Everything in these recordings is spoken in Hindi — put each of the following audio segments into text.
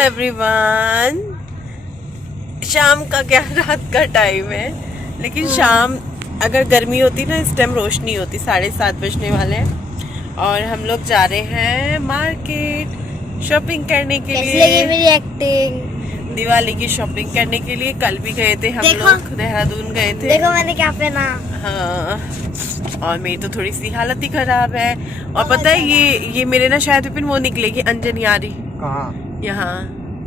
एवरीवन, शाम का क्या रात का टाइम है, लेकिन शाम अगर गर्मी होती ना इस टाइम रोशनी होती। 7:30 बजने वाले हैं और हम लोग जा रहे हैं मार्केट शॉपिंग करने के लिए। मेरी एक्टिंग दिवाली की शॉपिंग करने के लिए कल भी गए थे हम लोग, देहरादून गए थे। देखो मैंने क्या पहना। हाँ, और मेरी तो थोड़ी सी हालत ही खराब है। और पता है ये मेरे ना शायद विपिन वो निकलेगी अंजन यारी। कहाँ? यहाँ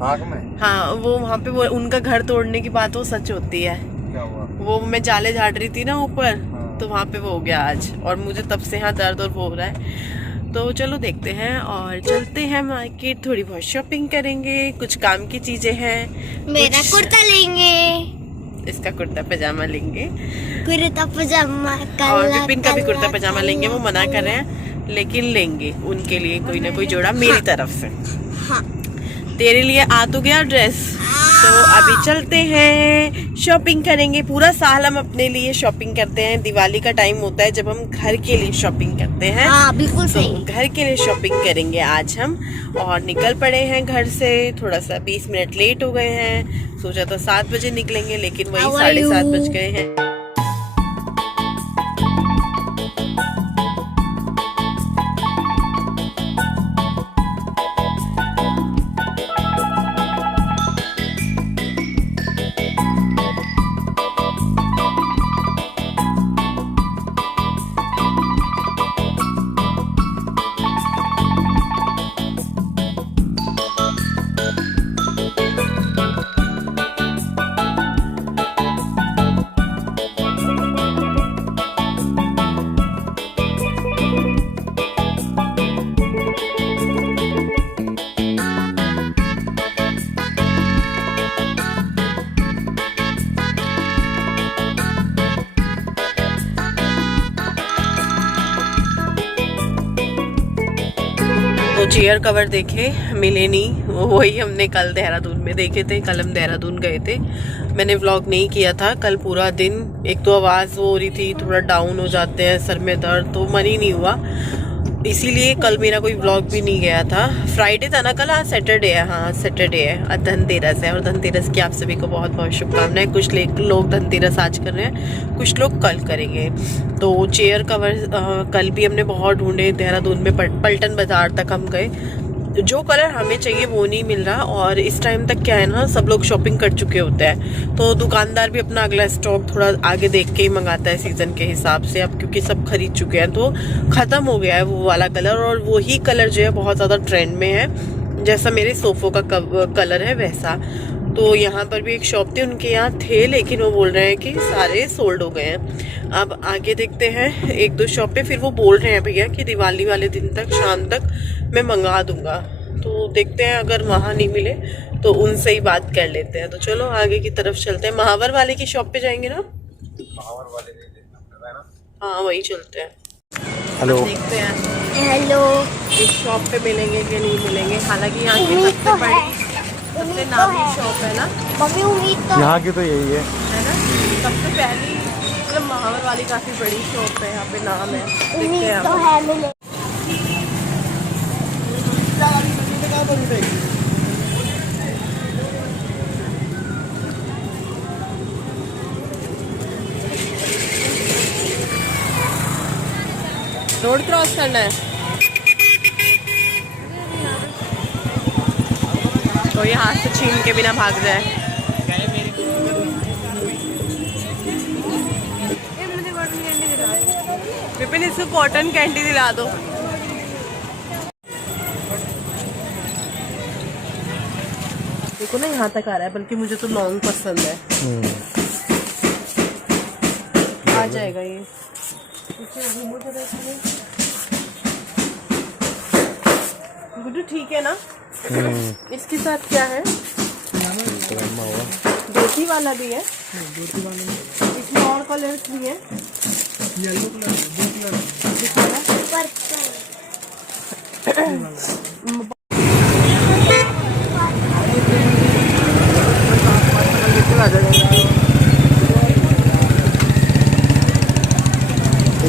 आग में? हाँ, वो वहाँ पे वो उनका घर तोड़ने की बात वो सच होती है। क्या हुआ? वो मैं जाले झाड़ रही थी ना ऊपर, हाँ। तो वहाँ पे वो हो गया आज, और मुझे तब से यहाँ दर्द और वो हो रहा है। तो चलो देखते हैं और चलते हैं मार्केट, थोड़ी बहुत शॉपिंग करेंगे, कुछ काम की चीजें हैं। मेरा कुर्ता लेंगे, इसका कुर्ता पजामा लेंगे, कुर्ता पजामा और विपिन का भी कुर्ता पजामा लेंगे। वो मना कर रहे हैं लेकिन लेंगे उनके लिए कोई ना कोई जोड़ा मेरी तरफ से। हाँ। तेरे लिए आ तो गया ड्रेस, तो अभी चलते हैं शॉपिंग करेंगे। पूरा साल हम अपने लिए शॉपिंग करते हैं, दिवाली का टाइम होता है जब हम घर के लिए शॉपिंग करते हैं। हाँ, बिल्कुल तो सही। घर के लिए शॉपिंग करेंगे आज हम, और निकल पड़े हैं घर से। थोड़ा सा 20 मिनट लेट हो गए हैं, सोचा था 7 बजे निकलेंगे लेकिन वही 7:30 बज गए हैं। तो चेयर कवर देखे, मिले नहीं, वही हमने कल देहरादून में देखे थे। कल हम देहरादून गए थे, मैंने व्लॉग नहीं किया था कल पूरा दिन। एक तो आवाज़ वो हो रही थी, थोड़ा डाउन हो जाते हैं, सर में दर्द, तो मन ही नहीं हुआ, इसीलिए कल मेरा कोई व्लॉग भी नहीं गया था। फ्राइडे था ना कल, आज सैटरडे है। हाँ सैटरडे है, धनतेरस है, और धनतेरस की आप सभी को बहुत बहुत शुभकामनाएं। कुछ लोग धनतेरस आज कर रहे हैं, कुछ लोग कल करेंगे। तो चेयर कवर कल भी हमने बहुत ढूंढे, देहरादून में पलटन बाजार तक हम गए, जो कलर हमें चाहिए वो नहीं मिल रहा। और इस टाइम तक क्या है ना, सब लोग शॉपिंग कर चुके होते हैं, तो दुकानदार भी अपना अगला स्टॉक थोड़ा आगे देख के ही मंगाता है सीजन के हिसाब से। अब क्योंकि सब खरीद चुके हैं तो ख़त्म हो गया है वो वाला कलर, और वही कलर जो है बहुत ज़्यादा ट्रेंड में है, जैसा मेरे सोफ़ों का कलर है वैसा। तो यहाँ पर भी एक शॉप थी, उनके यहाँ थे, लेकिन वो बोल रहे हैं कि सारे सोल्ड हो गए हैं। अब आगे देखते हैं 1-2 शॉप पे, फिर वो बोल रहे हैं भैया कि दिवाली वाले दिन तक, शाम तक मैं मंगा दूंगा। तो देखते हैं, अगर वहाँ नहीं मिले तो उनसे ही बात कर लेते हैं। तो चलो आगे की तरफ चलते हैं। महावर वाले की शॉप पे जाएंगे ना? महावर वाले है ना? हाँ वही चलते हैं। हेलो, देखते हैं हेलो। इस शॉप पे मिलेंगे कि नहीं मिलेंगे। हालांकि यहाँ की सबसे बड़ी, सबसे नामी शॉप है ना मम्मी, उम्मीद तो यहाँ की तो यही है ना, सबसे पहली मतलब महावर वाली काफी बड़ी शॉप है, यहाँ पे नाम है। देखते उम्मीद हैं तो है मिले। रोड क्रॉस करना है तो यहाँ से छीन के बिना भाग जाए। विपिन इसको कॉटन कैंडी दिला दो। देखो ना यहाँ तक आ रहा है, बल्कि मुझे तो लॉन्ग पसंद है। आ जाएगा ये। गुड्डू ठीक है ना? इसके साथ क्या है? धोती वाला भी है, इसमें और कलर्स भी है। येलो कलर,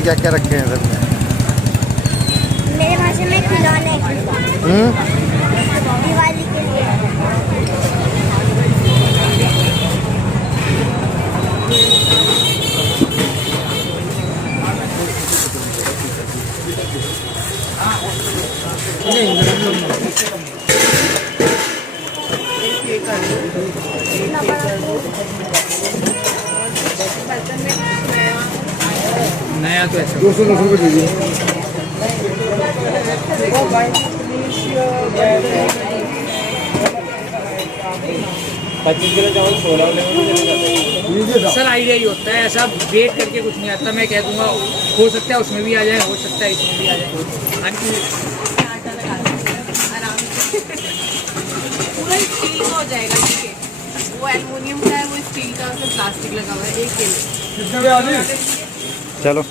क्या क्या रखे हैं सर? मेरे भाषा में खिलौने दिवाली के लिए। कर दो, एक पे कर दो। बर्तन में नया तो ऐसा 210 रुपये दीजिए। सर आइडिया ही होता है, ऐसा वेट करके कुछ नहीं आता। मैं कह दूंगा हो सकता है उसमें भी आ जाए, हो सकता है इसमें भी आ जाए। आटा लगा दो आराम से, पूरा स्टील का हो जाएगा। ठीक है, वो एल्युमिनियम का है, वो स्टील का, उसमें प्लास्टिक लगा हुआ है। एक के लिए चलो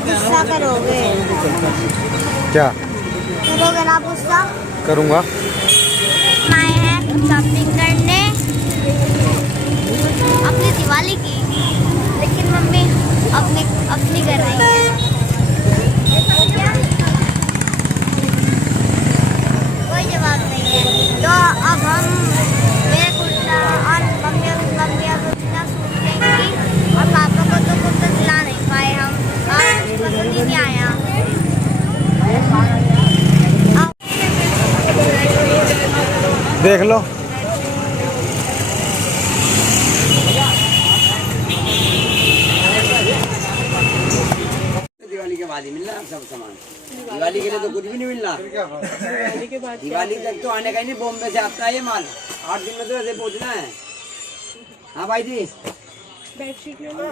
गुस्सा करोगे? क्या करोगे ना गुस्सा? करूँगा? आए हैं शॉपिंग करने अपनी दिवाली की, लेकिन मम्मी अपनी कर रही है। कोई जवाब नहीं है। तो अब हम मेरे कुर्ता और मम्मी अब इतना सूट लेंगी, और पापा को तो कुर्ता दिला नहीं पाए हम, और पसंद ही नहीं आया। देख लो दिवाली के बाद ही मिलना सब सामान। दिवाली के लिए तो कुछ भी नहीं मिलना। दिवाली तक तो आने का ही नहीं। बॉम्बे से आता है ये माल, 8 दिन में तो ऐसे पहुंचना है। हाँ भाई जी, बेडशीट ले लो।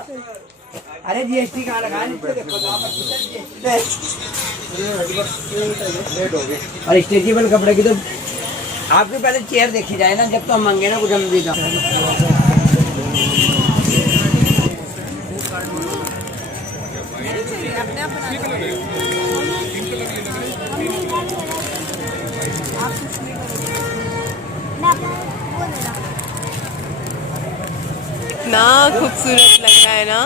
अरे जीएसटी कहाँ लगा है? और स्ट्रेचेबल कपड़े की तो आपके पहले चेयर देखी जाए ना, जब तो हम मांगे ना कुछ हम भी इतना खूबसूरत लग रहा है ना,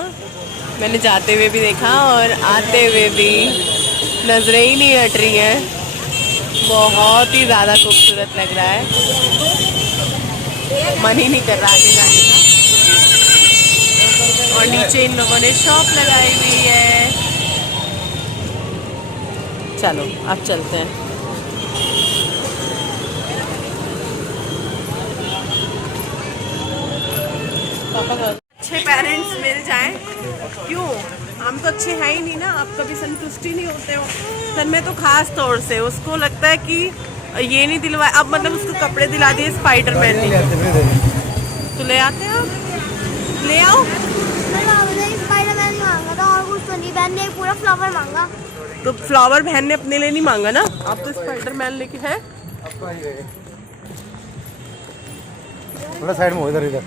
मैंने जाते हुए भी देखा और आते हुए भी नजरें ही नहीं हट रही हैं। बहुत ही ज़्यादा खूबसूरत लग रहा है, मन ही नहीं कर रहा आगे जाने का। और नीचे इन लोगों ने शॉप लगाई हुई है। चलो अब चलते हैं। अच्छे पेरेंट्स मिल जाएं, क्यों? हम तो अच्छे हैं ही नहीं ना, आप कभी संतुष्टि नहीं होते हो। सर में तो खास तौर से उसको लगता है कि ये नहीं दिलवाए, अब मतलब उसको कपड़े दिला दिए स्पाइडरमैन ने, तो ले आते हैं आप, ले आओ। स्पाइडरमैन मांगा था और कुछ तो नहीं, बहन ने पूरा फ्लावर मांगा। तो फ्लावर बहन ने अपने लिए नहीं मांगा ना, आप तो स्पाइडरमैन लेके हैं। थोड़ा साइड में हो, इधर इधर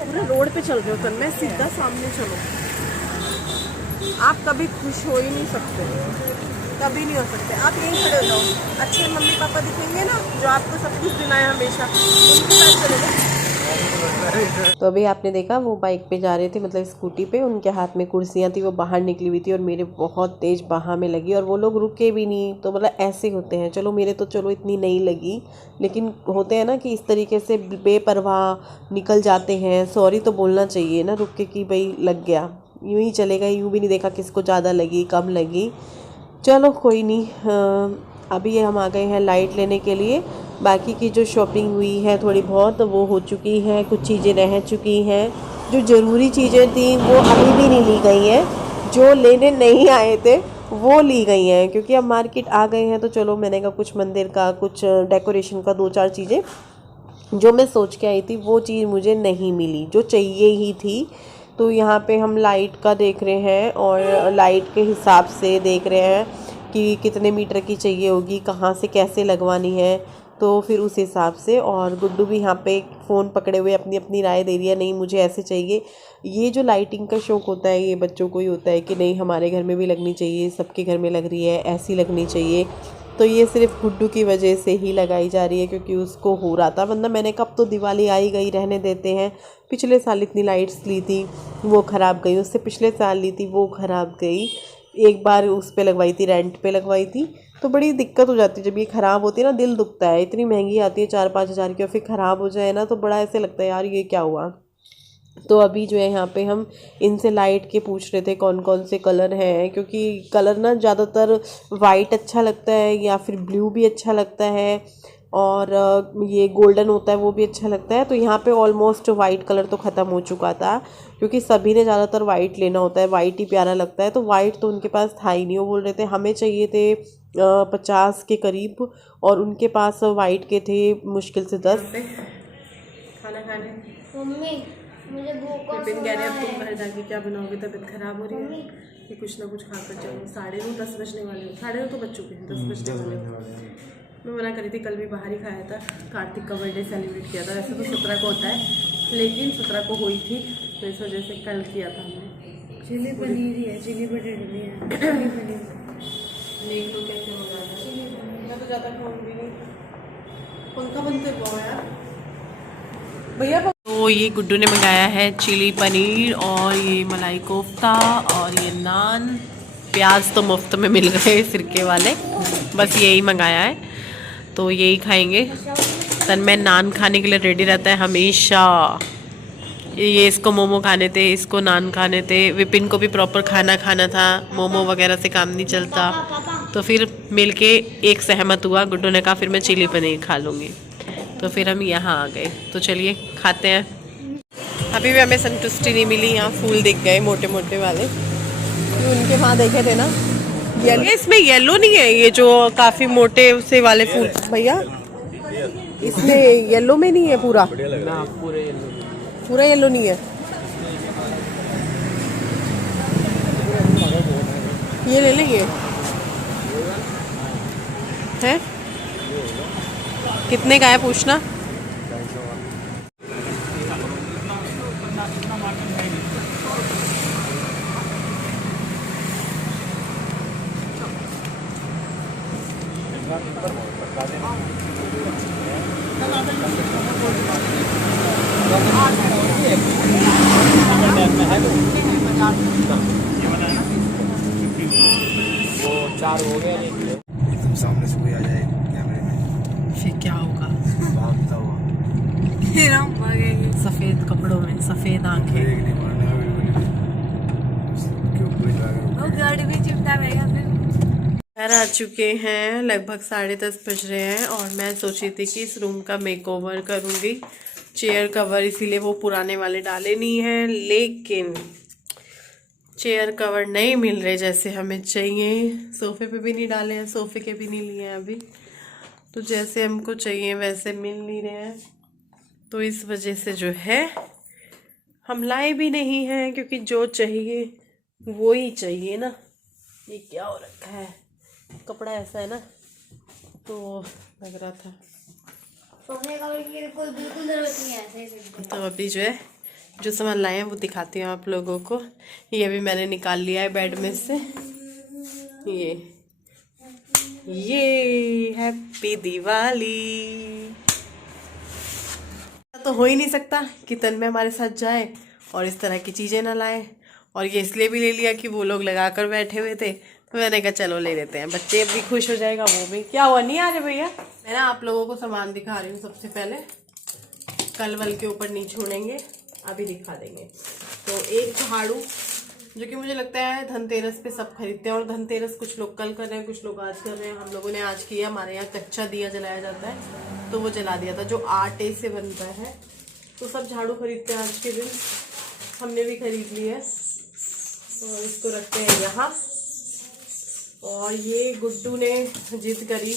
पूरे रोड पे चल रहे हो तन्मय, सीधा सामने चलो। आप कभी खुश हो ही नहीं सकते, कभी नहीं हो सकते। आप यहीं खड़े हो जाओ, अच्छे मम्मी पापा दिखेंगे ना जो आपको सब कुछ दिलाए हमेशा, उनके साथ चले जाओ। तो अभी आपने देखा वो बाइक पे जा रहे थे, मतलब स्कूटी पे, उनके हाथ में कुर्सियाँ थी, वो बाहर निकली हुई थी और मेरे बहुत तेज़ बाह में लगी और वो लोग रुके भी नहीं। तो मतलब ऐसे होते हैं, चलो मेरे तो चलो इतनी नहीं लगी, लेकिन होते हैं ना कि इस तरीके से बेपरवाह निकल जाते हैं। सॉरी तो बोलना चाहिए ना रुक के कि भाई लग गया, यूँ ही चलेगा, यूँ भी नहीं देखा किसको ज़्यादा लगी कम लगी। चलो कोई नहीं। अभी हम आ गए हैं लाइट लेने के लिए। बाकी की जो शॉपिंग हुई है थोड़ी बहुत वो हो चुकी है, कुछ चीज़ें रह चुकी हैं। जो ज़रूरी चीज़ें थी वो अभी भी नहीं ली गई हैं, जो लेने नहीं आए थे वो ली गई हैं, क्योंकि अब मार्केट आ गए हैं। तो चलो मैंने कहा कुछ मंदिर का, कुछ डेकोरेशन का 2-4 चीज़ें जो मैं सोच के आई थी वो चीज़ मुझे नहीं मिली जो चाहिए ही थी। तो यहाँ पे हम लाइट का देख रहे हैं और लाइट के हिसाब से देख रहे हैं कि कितने मीटर की चाहिए होगी, कहाँ से कैसे लगवानी है, तो फिर उस हिसाब से। और गुड्डू भी यहाँ पे फ़ोन पकड़े हुए अपनी अपनी राय दे रही है, नहीं मुझे ऐसे चाहिए। ये जो लाइटिंग का शौक़ होता है ये बच्चों को ही होता है कि नहीं हमारे घर में भी लगनी चाहिए, सबके घर में लग रही है, ऐसी लगनी चाहिए। तो ये सिर्फ गुड्डू की वजह से ही लगाई जा रही है क्योंकि उसको हो रहा था, वरना मैंने कब तो दिवाली आई गई रहने देते हैं। पिछले साल इतनी लाइट्स ली थी वो ख़राब गई, उससे पिछले साल ली थी वो ख़राब गई, एक बार उस पे लगवाई थी, रेंट पे लगवाई थी। तो बड़ी दिक्कत हो जाती है जब ये ख़राब होती है ना, दिल दुखता है। इतनी महंगी आती है 4-5 हज़ार की और फिर ख़राब हो जाए ना तो बड़ा ऐसे लगता है यार ये क्या हुआ। तो अभी जो है यहाँ पे हम इनसे लाइट के पूछ रहे थे कौन कौन से कलर हैं, क्योंकि कलर ना ज़्यादातर वाइट अच्छा लगता है या फिर ब्लू भी अच्छा लगता है और ये गोल्डन होता है वो भी अच्छा लगता है। तो यहाँ पे ऑलमोस्ट वाइट कलर तो ख़त्म हो चुका था क्योंकि सभी ने ज़्यादातर वाइट लेना होता है, वाइट ही प्यारा लगता है। तो वाइट तो उनके पास था ही नहीं, वो बोल रहे थे हमें चाहिए थे 50 के करीब और उनके पास वाइट के थे मुश्किल से 10। खाना खाने मम्मी मुझे भूख और विपिन कह रहे सोना अब तुम है। घर जाके क्या बनाओगे, तबीयत खराब हो रही है कि कुछ ना कुछ खाकर चलो। 9:30 10 बजने वाले हो, 9:30 तो बच्चों के 10 बजने वाले हो। मैं मना करी थी, कल भी बाहर ही खाया था, कार्तिक का बर्थडे सेलिब्रेट किया था। वैसे तो 17 को होता है लेकिन 17 को हुई थी तो इस वजह से कल किया था हमने। चिली पनीर ही है, चिली पनीर नहीं है, चिली पनीर। देख लो कैसे हो रहा है, मैं तो ज़्यादा खाऊंगी नहीं, पंखा बंद करवाओ यार भैया। तो ये गुड्डू ने मंगाया है चिली पनीर और ये मलाई कोफ्ता और ये नान। प्याज तो मुफ्त में मिल गए सिरके वाले, बस यही मंगाया है तो यही खाएंगे। तन्मय नान खाने के लिए रेडी रहता है हमेशा। ये इसको मोमो खाने थे, इसको नान खाने थे, विपिन को भी प्रॉपर खाना खाना था, मोमो वगैरह से काम नहीं चलता। तो फिर मिलके एक सहमत हुआ, गुड्डू ने कहा फिर मैं चिली पनीर खा लूँगी, तो फिर हम यहाँ आ गए। तो चलिए खाते हैं। अभी भी हमें संतुष्टि नहीं मिली, यहाँ फूल दिख गए मोटे मोटे वाले, उनके वहाँ देखे थे ना येलो, इसमें येलो नहीं है, ये जो काफ़ी मोटे से वाले फूल भैया इसमें येलो में नहीं है पूरा, पूरा येलो नहीं है। ये ले लेंगे है, कितने का है पूछना। एकदम सामने से कोई आ जाए कैमरे में, फिर क्या होगा, भागता हुआ, सफेद कपड़ों में सफेद आंखें। ब्रेक नहीं मारना बिल्कुल, उसके ऊपर ही जाकर गाड़ी भी चिपटा रहेगा फिर। घर आ चुके हैं, लगभग 10:30 बज रहे हैं और मैं सोची थी कि इस रूम का मेकओवर करूँगी, चेयर कवर, इसीलिए वो पुराने वाले डाले नहीं हैं। लेकिन चेयर कवर नहीं मिल रहे जैसे हमें चाहिए, सोफ़े पे भी नहीं डाले हैं, सोफ़े के भी नहीं लिए हैं अभी, तो जैसे हमको चाहिए वैसे मिल नहीं रहे हैं। तो इस वजह से जो है हम लाए भी नहीं हैं, क्योंकि जो चाहिए वो ही चाहिए ना। ये क्या हो रखा है, कपड़ा ऐसा है ना, तो लग रहा था। सोने का बिल्कुल जरूरत नहीं है, ऐसे ही तो अभी जो है जो सामान लाए हैं वो दिखाती हूँ आप लोगों को। ये अभी मैंने निकाल लिया है बेड में से, ये हैप्पी दिवाली। तो हो ही नहीं सकता कि तन्मय हमारे साथ जाए और इस तरह की चीज़ें ना लाए, और ये इसलिए भी ले लिया कि वो लोग लगा कर बैठे हुए थे, तो मैंने कहा चलो ले लेते हैं, बच्चे भी खुश हो जाएगा, वो भी। क्या हुआ, नहीं आ रहे भैया? मैं ना आप लोगों को सामान दिखा रही हूँ सबसे पहले, कल वल के ऊपर नहीं छोड़ेंगे, अभी दिखा देंगे। तो एक झाड़ू जो कि मुझे लगता है धनतेरस पे सब खरीदते हैं, और धनतेरस कुछ लोग कल कर रहे हैं, कुछ लोग आज कर रहे हैं। हम लोगों ने आज किया, हमारे यहाँ कच्चा दिया जलाया जाता है तो वो जला दिया था, जो आटे से बनता है। तो सब झाड़ू खरीदते हैं आज के दिन, हमने भी खरीद ली है, और इसको रखते हैं यहाँ। और ये गुड्डू ने जिद करी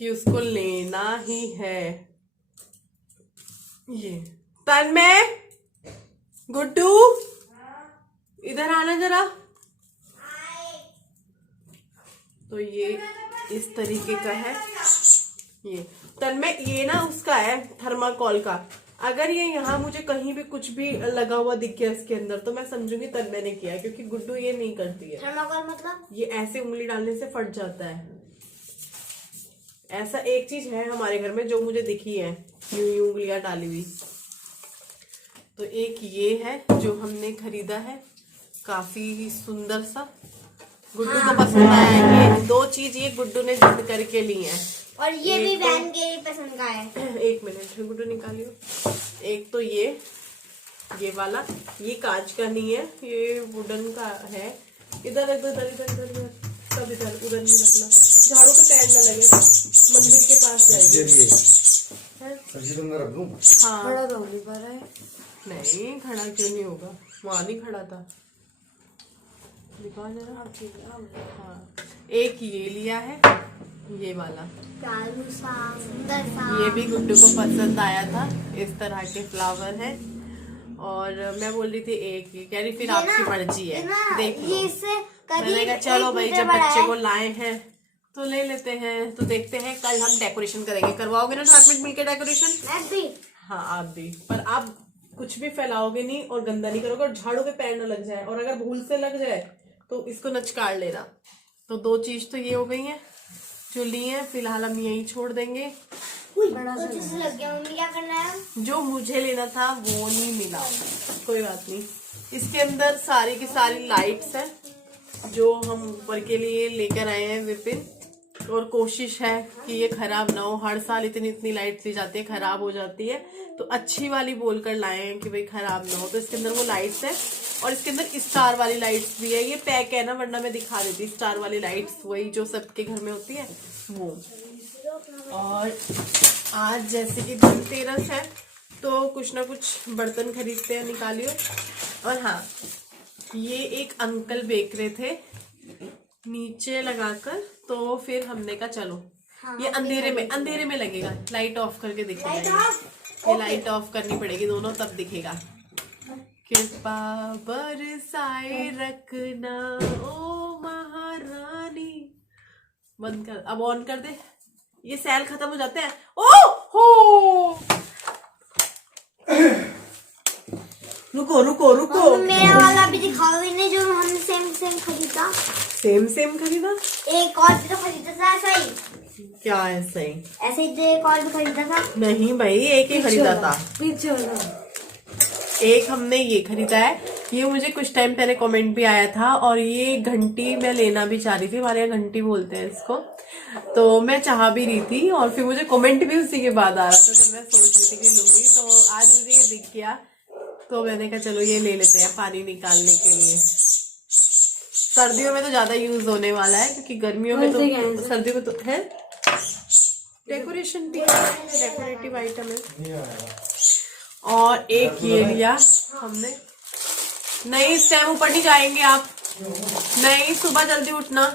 कि उसको लेना ही है, ये तन्मय, गुड्डू, इधर आना जरा। तो ये इस तरीके का है ये तन्मय, ये ना उसका है थर्माकोल का। अगर ये यहाँ मुझे कहीं भी कुछ भी लगा हुआ दिख गया इसके अंदर तो मैं समझूंगी तन्मय ने किया है, क्योंकि गुड्डू ये नहीं करती है। थर्माकोल मतलब ये ऐसे उंगली डालने से फट जाता है। ऐसा एक चीज है हमारे घर में जो मुझे दिखी है, यूं उंगलियां डाली हुई। तो एक ये है जो हमने खरीदा है, काफी सुंदर सा, गुड्डू को पसंद आया है। ये दो चीज ये गुड्डू ने जिद करके ली है। और ये भी बहन के पसंद का है। एक मिनट गुड्डू निकालियो। एक तो ये वाला, ये कांच का नहीं है, ये वुडन का है। इधर इधर इधर इधर इधर सब इधर उधर नहीं रखना, झाड़ू पे पैर न लगे, मंदिर के पास जाएगी। हाँ खड़ा तो नहीं पा रहा है। नहीं खड़ा क्यों नहीं होगा, वहां नहीं खड़ा था। दिखाओ जरा। हाँ एक ये लिया है, ये वाला सुंदर सा। ये भी गुड्डू को पसंद आया था, इस तरह के फ्लावर है। और मैं बोल रही थी एक ये कह रही फिर आपकी मर्जी है, देख लो। मैंने कहा चलो भाई जब बच्चे को लाए हैं तो ले लेते हैं। तो देखते हैं कल हम डेकोरेशन करेंगे। करवाओगे ना साथ में मिलकर डेकोरेशन? मैं भी। हाँ आप भी, पर आप कुछ भी फैलाओगे नहीं और गंदा नहीं करोगे और झाड़ू पे पैर न लग जाए, और अगर भूल से लग जाए तो इसको नचकार लेना। तो दो चीज तो ये हो गई है जो ली है, फिलहाल हम यही छोड़ देंगे। लग गया। मम्मी क्या करना है? जो मुझे लेना था वो नहीं मिला, कोई बात नहीं। इसके अंदर सारी की सारी लाइट्स हैं जो हम ऊपर के लिए लेकर आए हैं विपिन, और कोशिश है कि ये खराब ना हो। हर साल इतनी इतनी लाइट्स ली जाती है, खराब हो जाती है, तो अच्छी वाली बोलकर लाए हैं कि भाई खराब ना हो। तो इसके अंदर वो लाइट्स है और इसके अंदर स्टार वाली लाइट्स भी है। ये पैक है ना, वरना मैं दिखा देती स्टार वाली लाइट्स, वही जो सबके घर में होती है वो। और आज जैसे कि धनतेरस है तो कुछ ना कुछ बर्तन खरीदते हैं, निकालियो। और हाँ ये एक अंकल बेच रहे थे नीचे लगाकर, तो फिर हमने कहा चलो ये अंधेरे में लगेगा, लाइट ऑफ करके दिखेगा। ये लाइट ऑफ करनी पड़ेगी दोनों, तब दिखेगा। कृपा बरसाए रखना ओ महारानी। बंद कर, अब ऑन कर दे। ये सेल खत्म हो जाते हैं। ओ हो रुको रुको रुको, मेरा वाला भी दिखाओ इन्हें जो हमने सेम खरीदा। सेम खरीदा? एक और भी तो खरीदा था ऐसा ही। क्या ऐसे ही? ऐसे ही एक और भी खरीदा था। नहीं भाई एक ही खरीदा था। एक हमने ये खरीदा है, ये मुझे कुछ टाइम पहले कमेंट भी आया था। और ये घंटी मैं लेना भी चाह रही थी, हमारे यहाँ घंटी बोलते हैं इसको, तो मैं चाह भी रही थी। और फिर मुझे कमेंट भी उसी के बाद आ रहा था, तो मैं सोच रही थी कि लूंगी। तो आज मुझे ये दिख गया तो मैंने कहा चलो ये ले लेते हैं पानी निकालने के लिए। सर्दियों में तो ज्यादा यूज होने वाला है, क्योंकि गर्मियों में तो, सर्दियों में तो है डेकोरेशन भी है, डेकोरेटिव आइटम है। और एक ये लिया हमने। नहीं इस टाइम ऊपर नहीं जाएंगे आप, नहीं सुबह जल्दी उठना।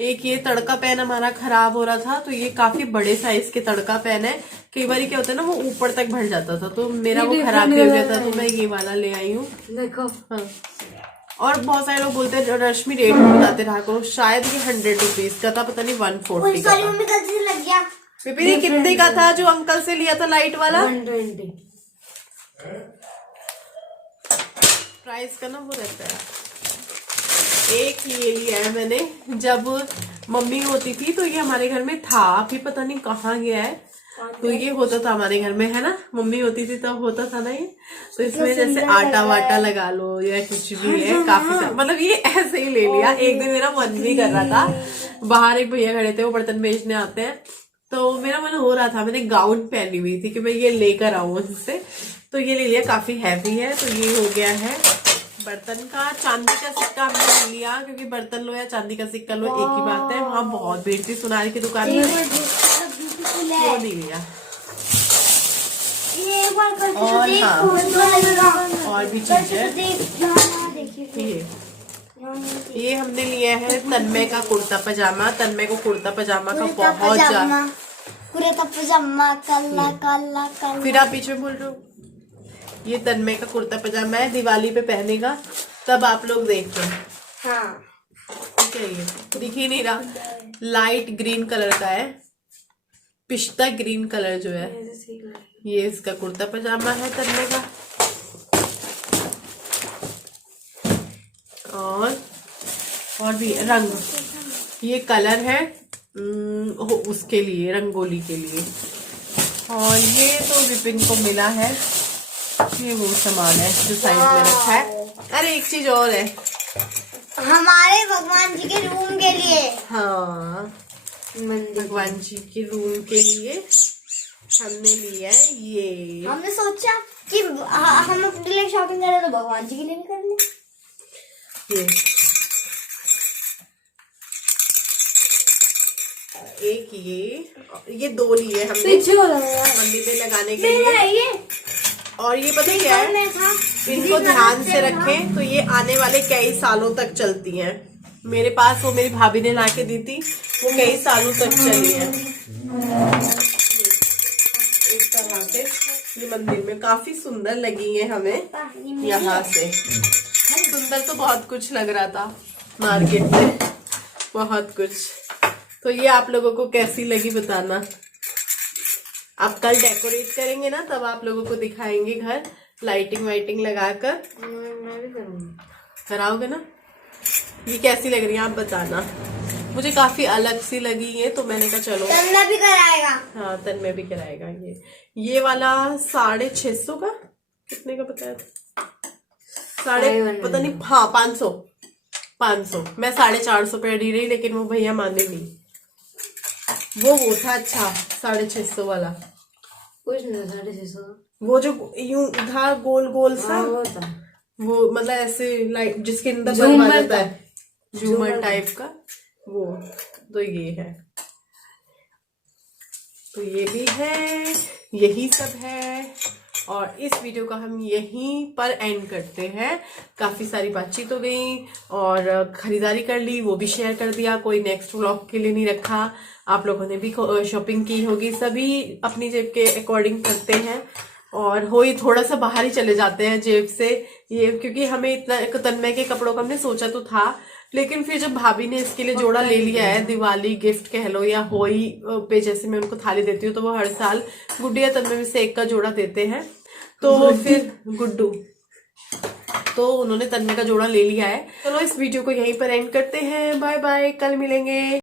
एक ये तड़का पैन हमारा खराब हो रहा था, तो ये काफी बड़े साइज के तड़का पैन है। कई बार क्या होता है ना, वो ऊपर तक भर जाता था, तो मेरा वो खराब हो गया था, तो मैं ये वाला ले आई हूँ। देखो हाँ। और बहुत सारे लोग बोलते हैं रश्मि रेट बताते रहा करो, शायद ये 100 रुपीज का था, पता नहीं 140 का था। लग गया। पिपी कितने का था जो अंकल से लिया था लाइट वाला? 120 प्राइस का ना वो रहता है। एक ये लिया है मैंने, जब मम्मी होती थी तो ये हमारे घर में था, अभी पता नहीं कहाँ गया है। तो ये होता था हमारे घर में, है ना, मम्मी होती थी तब होता था ना ये। तो इसमें जैसे आटा वाटा लगा लो या कुछ भी है, काफी मतलब ये ऐसे ही ले लिया। एक दिन मेरा मन भी कर रहा था, बाहर एक भैया खड़े थे, वो बर्तन बेचने आते हैं, तो मेरा मन हो रहा था, मैंने गाउन पहनी हुई थी कि मैं ये लेकर आऊं उससे, तो ये ले लिया। काफी हैवी है। तो ये हो गया है बर्तन का। चांदी का सिक्का हमने ले लिया, क्योंकि बर्तन लो या चांदी का सिक्का लो एक ही बात है। वहाँ बहुत भीड़ थी सुनार की दुकान में, वो नहीं लिया। और हाँ और भी चीज है। ये हमने लिया है तन्मय का कुर्ता पजामा। तन्मय को कुर्ता पजामा का बहुत ज्यादा, कुर्ता पजामा काला काला काला। फिर आप बीच में बोल रहे हो ये तन्मय का कुर्ता पजामा है, दिवाली पे पहनेगा तब आप लोग देखो। हाँ क्या ये दिख ही नहीं रहा, लाइट ग्रीन कलर का है, पिस्ता ग्रीन कलर जो है, ये इसका कुर्ता पजामा है तन्मय का। और भी रंग, ये कलर है उसके लिए, रंगोली के लिए। और ये तो विपिन को मिला है, ये वो सामान है जो साइड में रखा है। अरे एक चीज और है, हमारे भगवान जी के रूम के लिए। हाँ भगवान जी के रूम के लिए हमने लिया है ये। हमने सोचा कि हम अपने लिए शॉपिंग करें तो भगवान जी के लिए भी कर लें। एक ये दो लिए हमने मंदिर में लगाने के लिए। और ये पता क्या है, इनको ध्यान से रखें तो ये आने वाले कई सालों तक चलती हैं। मेरे पास वो मेरी भाभी ने ला के दी थी, वो कई सालों तक चली है। एक तरह से ये मंदिर में काफी सुंदर लगी है हमें यहाँ से। सुंदर तो बहुत कुछ लग रहा था मार्केट में, बहुत कुछ। तो ये आप लोगों को कैसी लगी बताना। आप कल डेकोरेट करेंगे ना तब आप लोगों को दिखाएंगे घर, लाइटिंग वाइटिंग लगाकर। मैं भी करूँगी। कराओगे ना? ये कैसी लग रही है आप बताना। मुझे काफी अलग सी लगी है तो मैंने कहा चलो। तन्मय भी कराएगा। हाँ तन्मय भी कराएगा। ये वाला 650 का, कितने का बताया था? पता नहीं, हाँ 500। मैं 450 पे अड़ी रही, लेकिन वो भैया माने नहीं। वो था अच्छा 650 वाला, कुछ नहीं 650। वो जो यूं था गोल गोल सा, वो था वो मतलब ऐसे लाइट जिसके अंदर बल्ब आ जाता है, झूमर टाइप का वो। तो ये है, तो ये भी है, यही सब है। और इस वीडियो का हम यहीं पर एंड करते हैं। काफी सारी बातचीत हो गई और खरीदारी कर ली, वो भी शेयर कर दिया, कोई नेक्स्ट व्लॉग के लिए नहीं रखा। आप लोगों ने भी शॉपिंग की होगी, सभी अपनी जेब के अकॉर्डिंग करते हैं और हो ही थोड़ा सा बाहर ही चले जाते हैं जेब से ये, क्योंकि हमें इतना तन्मय के कपड़ों का हमने सोचा तो था, लेकिन फिर जब भाभी ने इसके लिए जोड़ा ले लिया है, दिवाली गिफ्ट कह लो या होली पे जैसे मैं उनको थाली देती हूँ तो वो हर साल गुड्डिया तन्मय में से एक का जोड़ा देते हैं, तो फिर गुड्डू, तो उन्होंने तन्मय का जोड़ा ले लिया है। चलो इस वीडियो को यहीं पर एंड करते हैं। बाय बाय, कल मिलेंगे।